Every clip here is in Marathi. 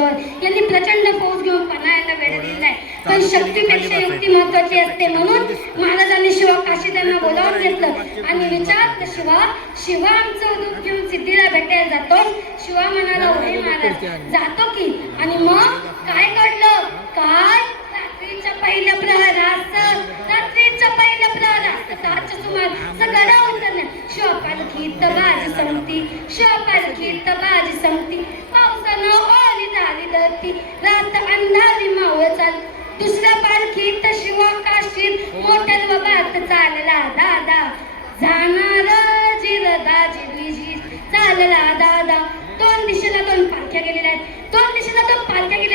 लंकेश्वर यांनी प्रचंड फौज घेऊन पन्हाळ्याला वेढ दिलाय. पण शक्तीपेक्षा युक्ती महत्वाची असते, म्हणून महाराजांनी शिवा काशी त्यांना बोलावून घेतलं आणि विचारलं, शिवा आमचं दूध घेऊन सिद्धीला भेटायला जातो? शिवा म्हणाला, होय महाराज जातो की. आणि मग काय घडलं? काय रात्रीच्या पहिल्या प्रहरात तारच्या सुमार गडा उतरल्या. शिवपालखीत बाजी संगती पावसानं ओली झाली धरती, रात अंधारी मावळ चाल. दुसऱ्या पालखीत शिवा काशीत मोठ्या वगात चालला दादा, जाणार जिरदाजी चालला दादा. दोन दिशेला दोन पालख्या गेलेल्या आहेत,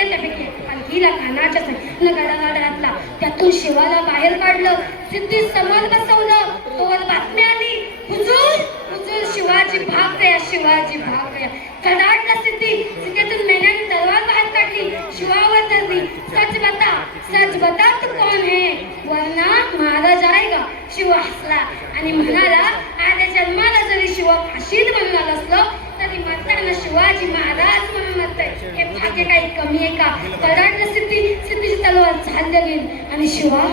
त्यापैकी पालखीला कानाच्या गडा घातला. त्यातून शिवाला बाहेर काढलं, सिद्धी समोर बसवलं. तोवर बातमी आली, हुजूर शिवाजी भाग गया. कडाडला सिद्धीतून मेल्याने तलवार बाहेर काढली, शिवावर धरली. सच बता तू कौन है, वरना मारा जाएगा. शिवा हसला आणि म्हणाला, आधी जन्माला जरी शिवा फाशीत म्हणून आला असलो तरी मरताना शिवाजी महाराज म्हणून मरतय. हे भाग्य काही कमी आहे का? कडाडला सिद्धीची तलवार झाडली गेली आणि शिवा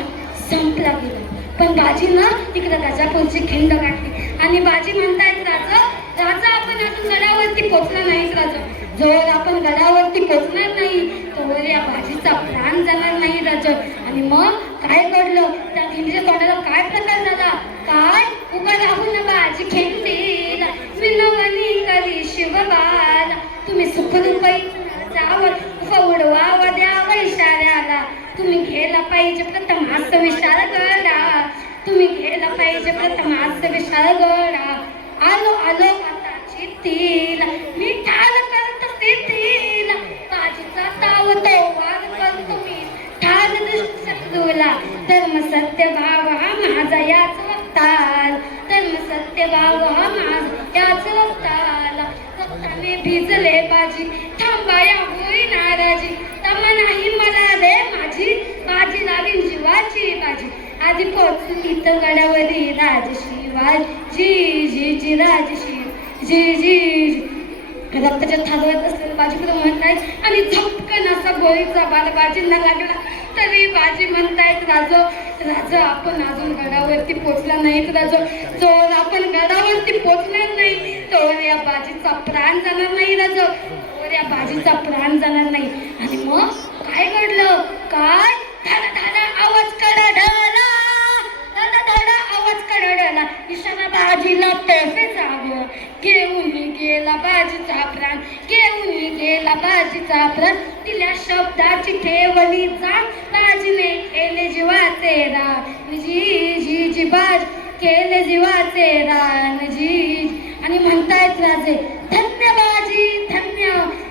संपला गेला. पण बाजीनं तिकडे राजापूरची खिंड गाठली आणि बाजी म्हणतायत, राजा आपण अजून गडावरती पोचला नाहीत. राजा जोवर आपण गडावरती पोचणार नाही तोवर या बाजीचा प्राण जाणार नाही राजा. आणि मग काय घडलं? त्या खिंडीच्या तोंडाला काय प्रकार झाला? काय उभा राहून बाजी खिंडीला विनवणी करी शिवबाला, तुम्ही सुखदुःखी जावं उडवावं द्यावं इशाऱ्याला. तुम्ही घ्यायला पाहिजे प्रथम हास्य विशाल गडा, आलो आता चित्तीला, मी ठाल करत स्थितीला. बाजीचा ताव तो वाद करतो मी, ठाल दृष्ट शत्रूला. धर्म सत्य भाव हा माझा याच वक्ताल, रक्ताने भिजले बाजी, थांबाया होई नाराजी. तमा नाही मला रे माझी, बाजी लावीन जीवाची बाजी. आधी पोचली तर गडावरी राजशिवाजी, जी रक्ताच्या थारोळ्यात असलेल्या बाजीकडे म्हणतायत आणि झपकन असा गोळीचा बाल बाजींना लागला. तरी बाजी म्हणतायत, राजा आपण अजून गडावरती पोचला नाहीत. जोर आपण गडावरती पोचणार नाही तोवर या बाजीचा प्राण जाणार नाही. तोवर या बाजीचा प्राण जाणार नाही. आणि मग काय घडलं? काय धडा आवाज कडडला, इशारा बाजीला तर्फे जावं. घेऊन गेला बाजीचा प्राण, तिला शब्दाची ठेवली जाण. बाजीने केले जीवाचे रान, जी बाज केले जीवाचे रान जी. आणि म्हणतायत राजे, धन्य बाजी धन्य.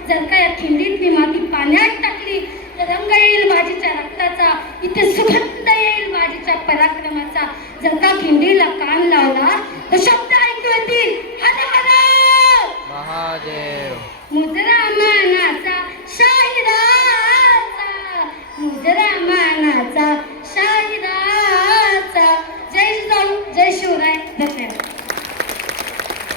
जर का या खिंडीतली माती पाण्यात टाकली तर रंग येईल बाजीच्या रक्ताचा, इथे सुगंध येईल बाजीच्या पराक्रमाचा. जर का खिंडीला कान लावला